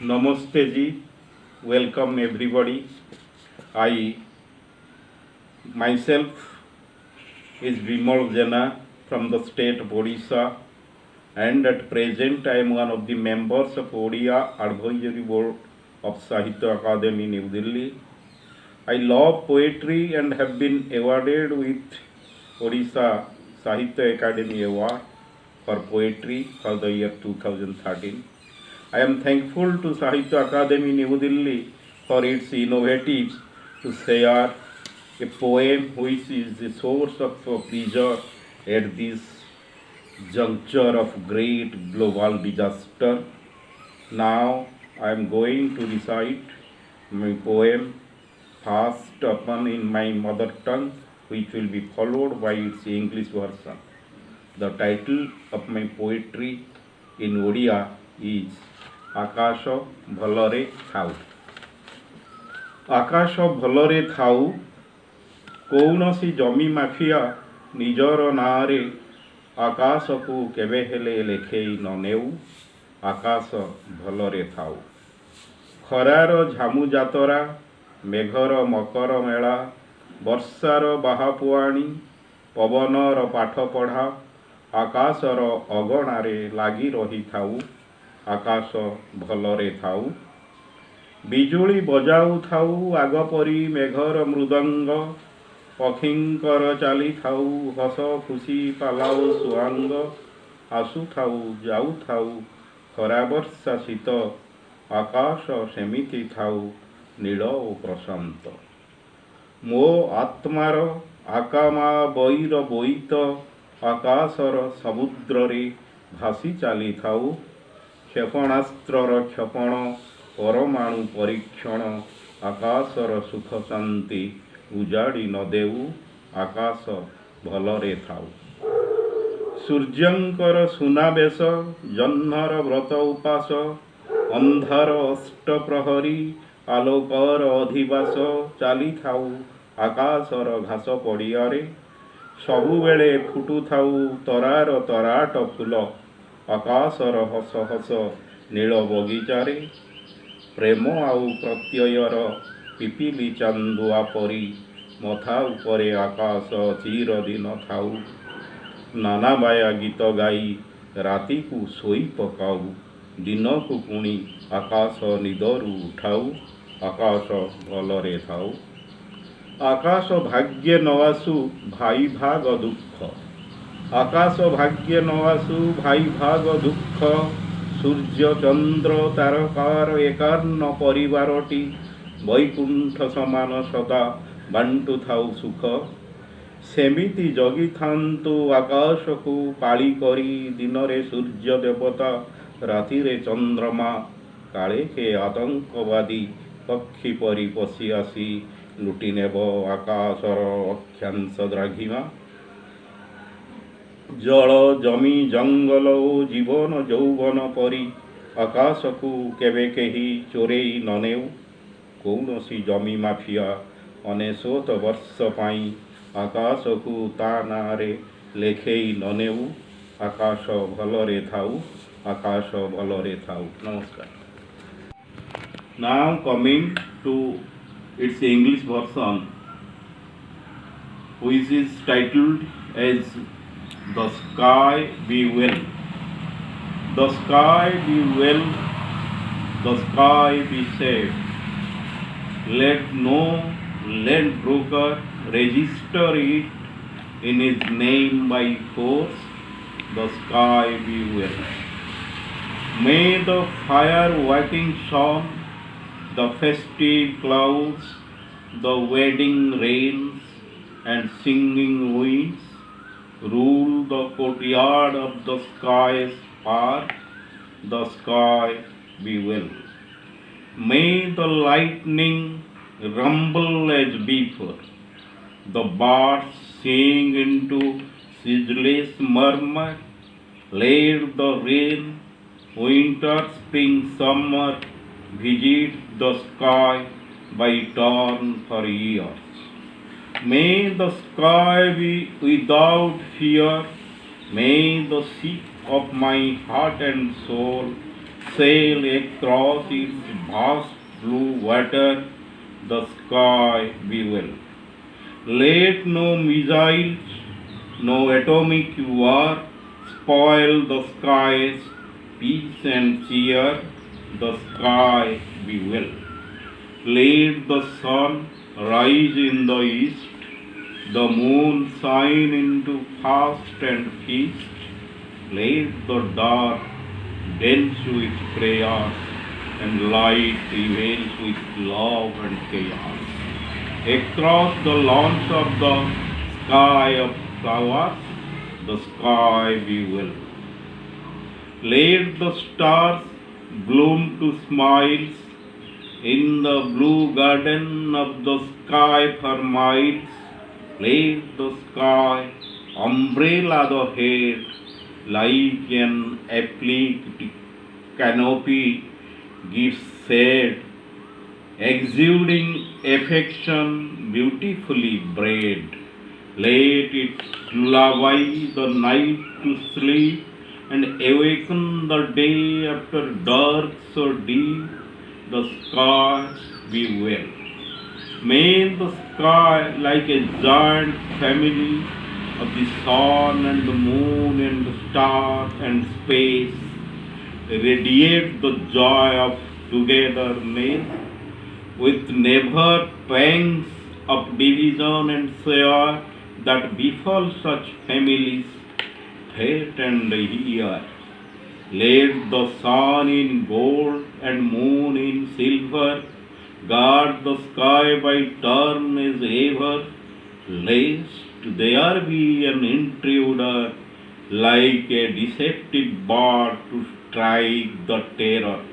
Namaste ji, welcome everybody. I myself is Bimal Jena from the state of Odisha, and at present I am one of the members of Odia Advisory Board of Sahitya Academy, New Delhi. I love poetry and have been awarded with Odisha Sahitya Academy Award for poetry for the year 2013. I am thankful to Sahitya Academy New Delhi for its innovative to share a poem which is the source of pleasure at this juncture of great global disaster. Now I am going to recite my poem first upon in my mother tongue, which will be followed by its English version. The title of my poetry in Odia is ଆକାଶ ଭଲରେ ଥାଉ। ଆକାଶ ଭଲରେ ଥାଉ, କୌଣସି ଜମି mafia ନିଜର ନାଁରେ ଆକାଶକୁ କେବେ ହେଲେ ଲେଖେଇ ନ ନେଉ। ଆକାଶ ଭଲରେ ଥାଉ। ଖରାର ଝାମୁ ଯାତରା, ମେଘର ମକର ମେଳା, ବର୍ଷାର ବାହାପୁଆଣି, ପବନର ପାଠ ପଢ଼ା ଆକାଶର ଅଗଣାରେ ଲାଗି ରହିଥାଉ। ଆକାଶ ଭଲରେ ଥାଉ। ବିଜୁଳି ବଜାଉଥାଉ ଆଗ ପରି ମେଘର ମୃଦଙ୍ଗ, ପକ୍ଷୀଙ୍କର ଚାଲିଥାଉ ହସ ଖୁସି ପାଲାଉ ସୁଆଙ୍ଗ, ଆସୁଥାଉ ଯାଉଥାଉ ଖରା ବର୍ଷା ଶୀତ, ଆକାଶ ସେମିତି ଥାଉ ନୀଳ ଓ ପ୍ରଶାନ୍ତ। ମୋ ଆତ୍ମାର ଆକାମା ବୈର ବୋଇତ, ଆକାଶର ସମୁଦ୍ରରେ ଭାସି ଚାଲିଥାଉ। କ୍ଷେପଣାସ୍ତ୍ରର କ୍ଷେପଣ, ପରମାଣୁ ପରୀକ୍ଷଣ, ଆକାଶର ସୁଖ ଶାନ୍ତି ଉଜାଡ଼ି ନ ଦେଉ। ଆକାଶ ଭଲରେ ଥାଉ। ସୂର୍ଯ୍ୟଙ୍କର ସୁନାବେଶ, ଜହ୍ନର ବ୍ରତ ଉପାସ, ଅନ୍ଧାର ଅଷ୍ଟପ୍ରହରୀ ଆଲୋକର ଅଧିବାସ, ଚାଲିଥାଉ ଆକାଶର ଘାସ ପଡ଼ିଆରେ। ସବୁବେଳେ ଫୁଟୁଥାଉ ତରାର ତରାଟ ଫୁଲ, ଆକାଶର ହସ ହସ ନୀଳ ବଗିଚାରେ। ପ୍ରେମ ଆଉ ପ୍ରତ୍ୟୟର ପିପିଲି ଚାନ୍ଦୁଆ ପରି, ମଥା ଉପରେ ଆକାଶ ଚିରଦିନ ଥାଉ। ନାନାବାୟା ଗୀତ ଗାଇ ରାତିକୁ ଶୋଇ ପକାଉ, ଦିନକୁ ପୁଣି ଆକାଶ ନିଦରୁ ଉଠାଉ। ଆକାଶ ଭଲରେ ଥାଉ। ଆକାଶ ଭାଗ୍ୟେ ନ ଆସୁ ଭାଇ ଭାଗ ଦୁଃଖ, ଆକାଶ ଭାଗ୍ୟେ ନ ଆସୁ ଭାଇ ଭାଗ ଦୁଃଖ। ସୂର୍ଯ୍ୟ ଚନ୍ଦ୍ର ତାରକାର ଏକାନ୍ନ ପରିବାରଟି, ବୈକୁଣ୍ଠ ସମାନ ସଦା ବାଣ୍ଟୁଥାଉ ସୁଖ। ସେମିତି ଜଗିଥାନ୍ତୁ ଆକାଶକୁ ପାଳି କରି, ଦିନରେ ସୂର୍ଯ୍ୟ ଦେବତା ରାତିରେ ଚନ୍ଦ୍ରମା। କାଳେ କେ ଆତଙ୍କବାଦୀ ପକ୍ଷୀ ପରି ପଶି ଆସି ଲୁଟି ନେବ ଆକାଶର ଅକ୍ଷାଂଶ ଦ୍ରାଘିମା। ଜଳ ଜମି ଜଙ୍ଗଲ ଓ ଜୀବନ ଯୌବନ ପରି, ଆକାଶକୁ କେବେ କେହି ଚୋରେଇ ନ ନେଉ। କୌଣସି ଜମି ମାଫିଆ ୯୯ ବର୍ଷ ପାଇଁ ଆକାଶକୁ ତା ନାଁରେ ଲେଖେଇ ନ ନେଉ। ଆକାଶ ଭଲରେ ଥାଉ। ଆକାଶ ଭଲରେ ଥାଉ। ନମସ୍କାର। Now coming to its English version, which is titled as The Sky Be Well. The sky be well, the sky be safe. Let no land broker register it in his name by force. The sky be well. May the fire-walking sun, the festive clouds, the wedding rains and singing winds rule the courtyard of the sky's park. The sky be well. May the lightning rumble as before, the birds sing into ceaseless murmur. Let the rain, winter, spring, summer visit the sky by turn for years. May the sky be without fear. May the sick of my heart and soul sail across its vast blue water, the sky be well. Let no missiles, no atomic war spoil the sky's peace and cheer, the sky be well. Let the sun rise in the east, the moon shine into fast and feast. Let the dark dance with prayers, and light prevails with love and chaos. Across the lawns of the sky of flowers, the sky be well. Let the stars bloom to smiles in the blue garden of the sky for miles. Let the sky umbrella the head like an applied canopy gives shade, exuding affection beautifully bred. Let it lullaby the night to sleep and awaken the day after dark so deep. The sky be well. May the sky, like a giant family of the sun and the moon and the stars and space, radiate the joy of togetherness with never pangs of division and share that befall such families, fate and year. Let the sun in gold and moon in silver guard the sky by turn as ever, lest there be an intruder like a deceptive bird to strike the terror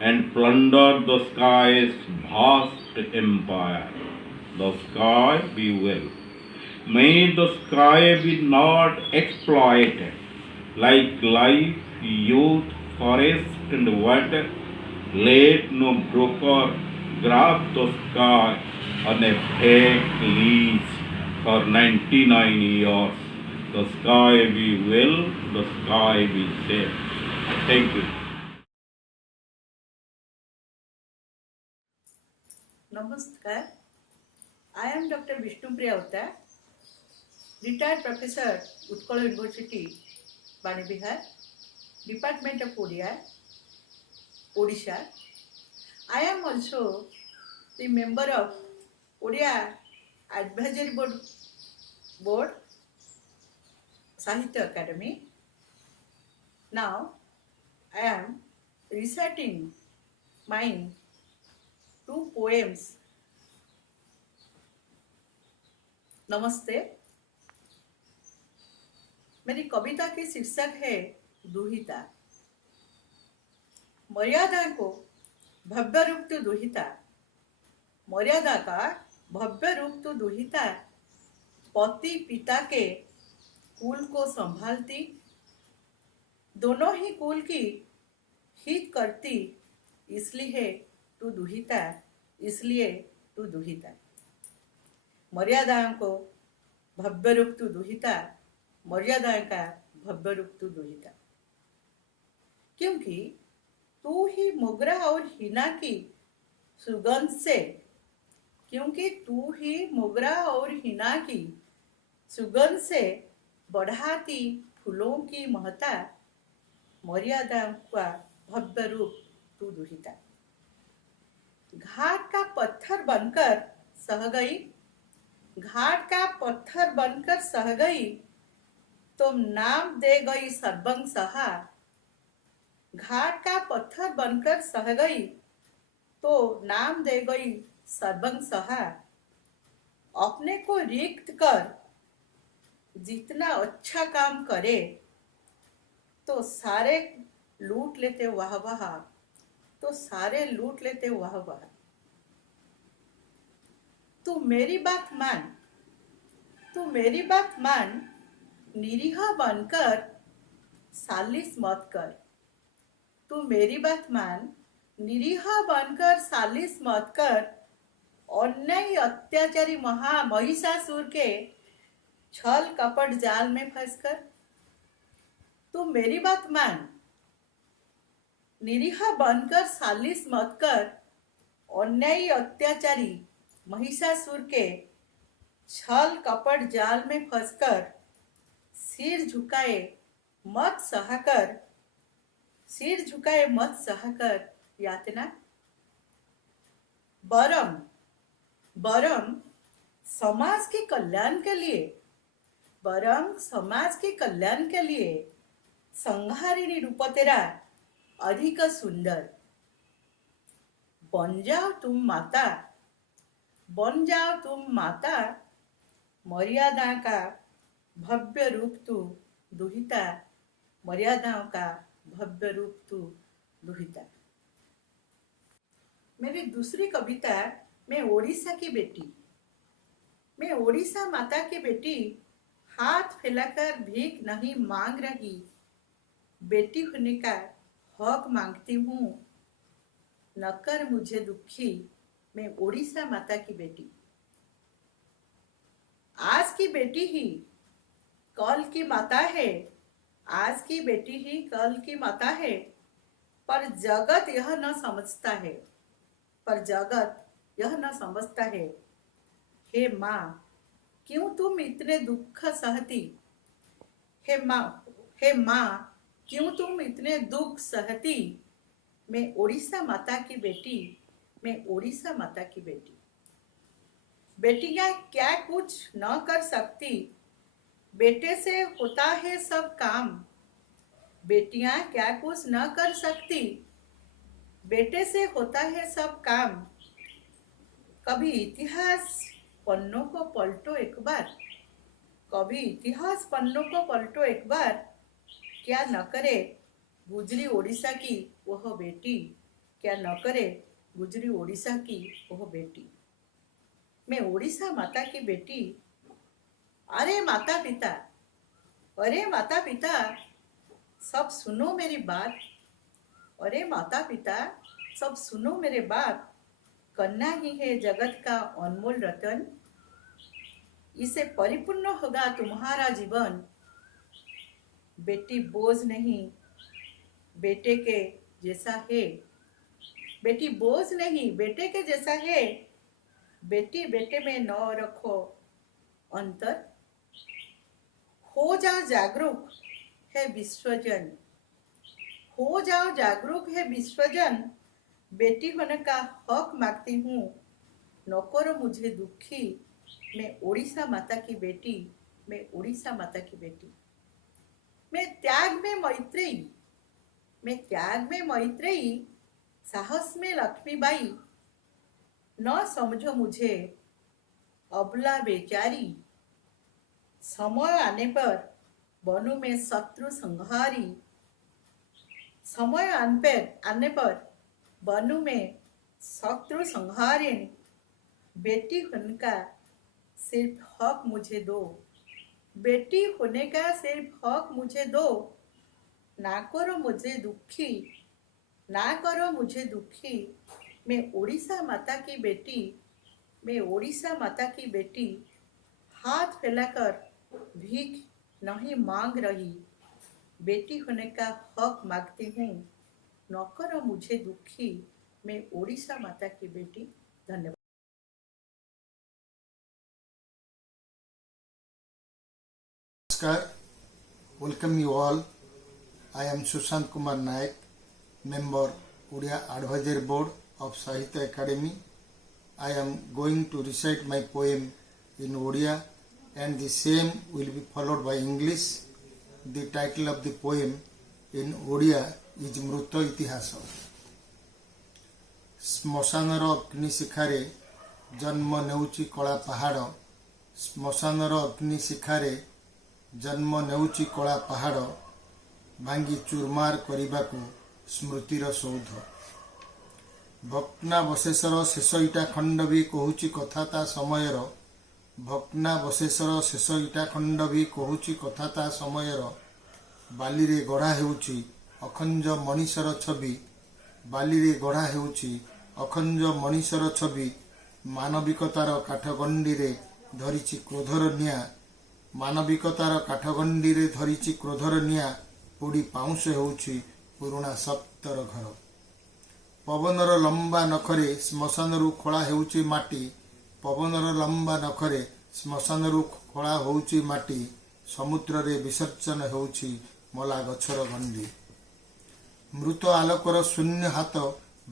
and plunder the sky's vast empire. The sky be well. May the sky be not exploited like life, youth, forest, and water. Let no broker grab the sky on a fake lease for 99 years. The sky be well, the sky be safe. Thank you. Namaskar. I am Dr. Vishnupriya Utta, retired professor, Utkal University, Banibihar, Department of Odia, Odisha. I am also the member of Odia Advisory Board, Sahitya Academy. Now, I am reciting my two poems. नमस्ते. मेरी कविता की शीर्षक है दुहिता. मर्यादा को भव्य रूप तो दुहिता, मर्यादा का भव्य रूप तो दुहिता, पति पिता के कुल को संभालती, दोनों ही कुल की हित करती, इसलिए तू दुहिता, इसलिए तू दुहिता. मर्यादाओं को भव्य रूप तू दुहिता, मर्यादा का भव्य रूप तू दुहिता, क्योंकि तू ही मोगरा और हिना की सुगंध से, क्योंकि तू ही मोगरा और हिना की सुगंध से बढ़ाती फूलों की महता, मर्यादा का भव्य रूप तू दुहिता. घाट का पत्थर बनकर सह गई, घाट का पत्थर बनकर सह गई, तो नाम दे गई सर्वंग सहा. घाट का पत्थर बनकर सह गई, तो नाम दे गई सर्वंग सहा. अपने को रिक्त कर जितना अच्छा काम करे, तो सारे लूट लेते वाह वाह, तो सारे लूट लेते वाह वाह. तू मेरी बात मान, तू मेरी बात मान, निरीह बनकर सालिस मत कर. तू मेरी बात मान, निरीह बनकर सालिस मत कर, अन्यायी अत्याचारी महिषासुर के छल कपट जाल में फंसकर. तू मेरी बात मान, निरीह बनकर सालिश मत कर, अन्यायी अत्याचारी महिषासुर के छल कपट जाल में फंसकर सिर झुकाए मत सहाकर यातना। बरम समाज के कल्याण के लिए संहारिणी रूप तेरा अधिक सुंदर। बन जाओ तुम माता, मर्यादा का भव्य रूप तू दुहिता, मर्यादाओं का भव्य रूप तू दुहिता। मेरी दूसरी कविता, मैं ओडिशा की बेटी। मैं ओडिशा माता की बेटी, हाथ फैलाकर भीख नहीं मांग रही, बेटी होने का हक मांगती हूँ, न कर मुझे दुखी। मैं ओडिशा माता की बेटी। आज की बेटी ही कल की माता है, आज की बेटी ही कल की माता है, पर जगत यह न समझता है। हे माँ, क्यों तुम इतने दुख सहती? हे माँ, क्यों तुम इतने दुख सहती? मैं ओडिशा माता की बेटी, मैं ओडिशा माता की बेटी। बेटियां क्या कुछ न कर सकती, बेटे से होता है सब काम। बेटियां क्या कुछ न कर सकती, बेटे से होता है सब काम। कभी इतिहास पन्नों को पलटो एक बार, क्या न करे गुजरी ओडिशा की वह बेटी, क्या न करे गुजरी ओडिशा की वह बेटी। मैं ओडिशा माता की बेटी। अरे माता पिता, सब सुनो मेरी बात। अरे माता पिता, सब सुनो मेरे बात। कन्या ही है जगत का अनमोल रतन, इसे परिपूर्ण होगा तुम्हारा जीवन। बेटी बोझ नहीं, बेटे के जैसा है। बेटी बोझ नहीं, बेटे के जैसा है। बेटी बेटे में न रखो अंतर। हो जाओ जागरूक है विश्वजन, हो जाओ जागरूक है विश्वजन। बेटी होने का हक मांगती हूँ, न करो मुझे दुखी। मैं ओडिशा माता की बेटी, मैं ओडिशा माता की बेटी। मैं त्याग में मैत्रेयी, साहस में लक्ष्मीबाई। न समझो मुझे अबला बेचारी, समय आने पर बनूं मैं शत्रु संहारी। समय आने पर बनूं मैं शत्रु संहारिणी। बेटी होने का सिर्फ हक मुझे दो, बेटी होने का सिर्फ हक मुझे दो। ना करो मुझे दुखी। मैं ओडिशा माता की बेटी, मैं ओडिशा माता की बेटी। हाथ फैलाकर भीख नहीं मांग रही, बेटी होने का हक मांगती हूँ, न करो मुझे दुखी। मैं ओडिशा माता की बेटी। धन्यवाद। Namaskar, welcome you all. I am Sushant Kumar Naik, member Odia Advisory Board of Sahitya Academy. I am going to recite my poem in Odia and the same will be followed by English. The title of the poem in Odia is Mruto Itihasa. ଶ୍ମଶାନର ଅଗ୍ନିଶିଖାରେ ଜନ୍ମ ନେଉଛି କଳା ପାହାଡ଼, ଶ୍ମଶାନର ଅଗ୍ନିଶିଖାରେ ଜନ୍ମ ନେଉଛି କଳା ପାହାଡ଼, ଭାଙ୍ଗି ଚୁରମାର କରିବାକୁ ସ୍ମୃତିର ସୌଧ। ଭଗ୍ନାବଶେଷର ଶେଷ ଇଟା ଖଣ୍ଡ ବି କହୁଛି କଥା ତା ସମୟର, ଭଗ୍ନାବଶେଷର ଶେଷ ଇଟା ଖଣ୍ଡ ବି କହୁଛି କଥା ତା ସମୟର। ବାଲିରେ ଗଢ଼ା ହେଉଛି ଅଖଞ୍ଜ ମଣିଷର ଛବି, ବାଲିରେ ଗଢ଼ା ହେଉଛି ଅଖଞ୍ଜ ମଣିଷର ଛବି। ମାନବିକତାର କାଠଗଣ୍ଡିରେ ଧରିଛି କ୍ରୋଧର ନିଆଁ, ମାନବିକତାର କାଠଗଣ୍ଡିରେ ଧରିଛି କ୍ରୋଧର ନିଆଁ। ପୋଡ଼ି ପାଉଁଶ ହେଉଛି ପୁରୁଣା ସପ୍ତର ଘର। ପବନର ଲମ୍ବା ନଖରେ ଶ୍ମଶାନରୁ ଖୋଳା ହେଉଛି ମାଟି, ପବନର ଲମ୍ବା ନଖରେ ଶ୍ମଶାନରୁ ଖୋଳା ହେଉଛି ମାଟି, ସମୁଦ୍ରରେ ବିସର୍ଜନ ହେଉଛି ମଲା ଗଛର ଗଣ୍ଡି। ମୃତ ଆଲୋକର ଶୂନ୍ୟ ହାତ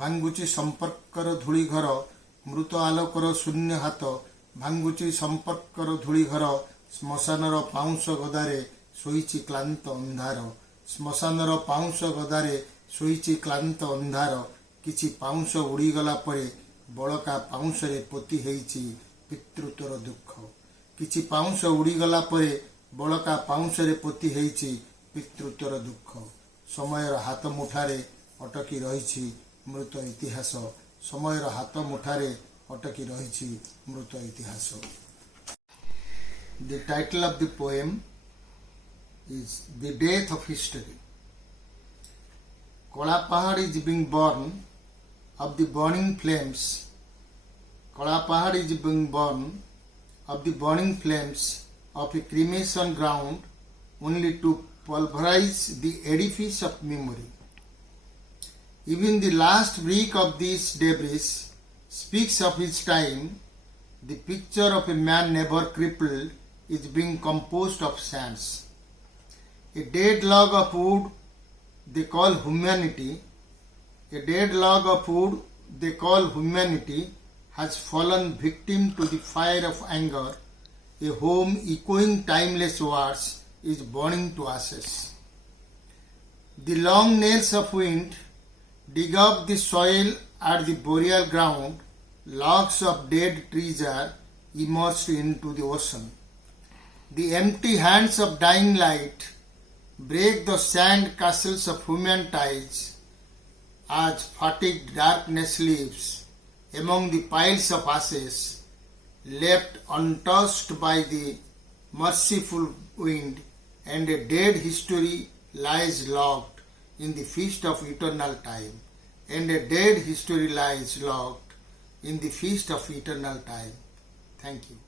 ଭାଙ୍ଗୁଛି ସମ୍ପର୍କର ଧୂଳି ଘର, ମୃତ ଆଲୋକର ଶୂନ୍ୟ ହାତ ଭାଙ୍ଗୁଛି ସମ୍ପର୍କର ଧୂଳି ଘର। ଶ୍ମଶାନର ପାଉଁଶ ଗଦାରେ ଶୋଇଛି କ୍ଳାନ୍ତ ଅନ୍ଧାର, ଶ୍ମଶାନର ପାଉଁଶ ଗଦାରେ ଶୋଇଛି କ୍ଳାନ୍ତ ଅନ୍ଧାର। କିଛି ପାଉଁଶ ଉଡ଼ିଗଲା ପରେ ବଳକା ପାଉଁଶରେ ପୋତି ହେଇଛି ପିତୃତ୍ୱର ଦୁଃଖ, କିଛି ପାଉଁଶ ଉଡ଼ିଗଲା ପରେ ବଳକା ପାଉଁଶରେ ପୋତି ହେଇଛି ପିତୃତ୍ୱର ଦୁଃଖ। ସମୟର ହାତ ମୁଠାରେ ଅଟକି ରହିଛି ମୃତ ଇତିହାସ, ସମୟର ହାତ ମୁଠାରେ ଅଟକି ରହିଛି ମୃତ ଇତିହାସ। The title of the poem is The Death of History. Kolapahad is being born of the burning flames. Kolapahad is being born of the burning flames of a cremation ground, only to pulverize the edifice of memory. Even the last brick of this debris speaks of his time. The picture of a man never crippled is being composed of sands. A dead log of wood they call humanity, a dead log of wood they call humanity has fallen victim to the fire of anger. A home echoing timeless words is burning to ashes. The long nails of wind dig up the soil at the burial ground. Logs of dead trees are immersed into the ocean. The empty hands of dying light break the sand castles of human ties as fatigued darkness lives among the piles of ashes left untouched by the merciful wind, and a dead history lies locked in the feast of eternal time, and a dead history lies locked in the feast of eternal time. Thank you.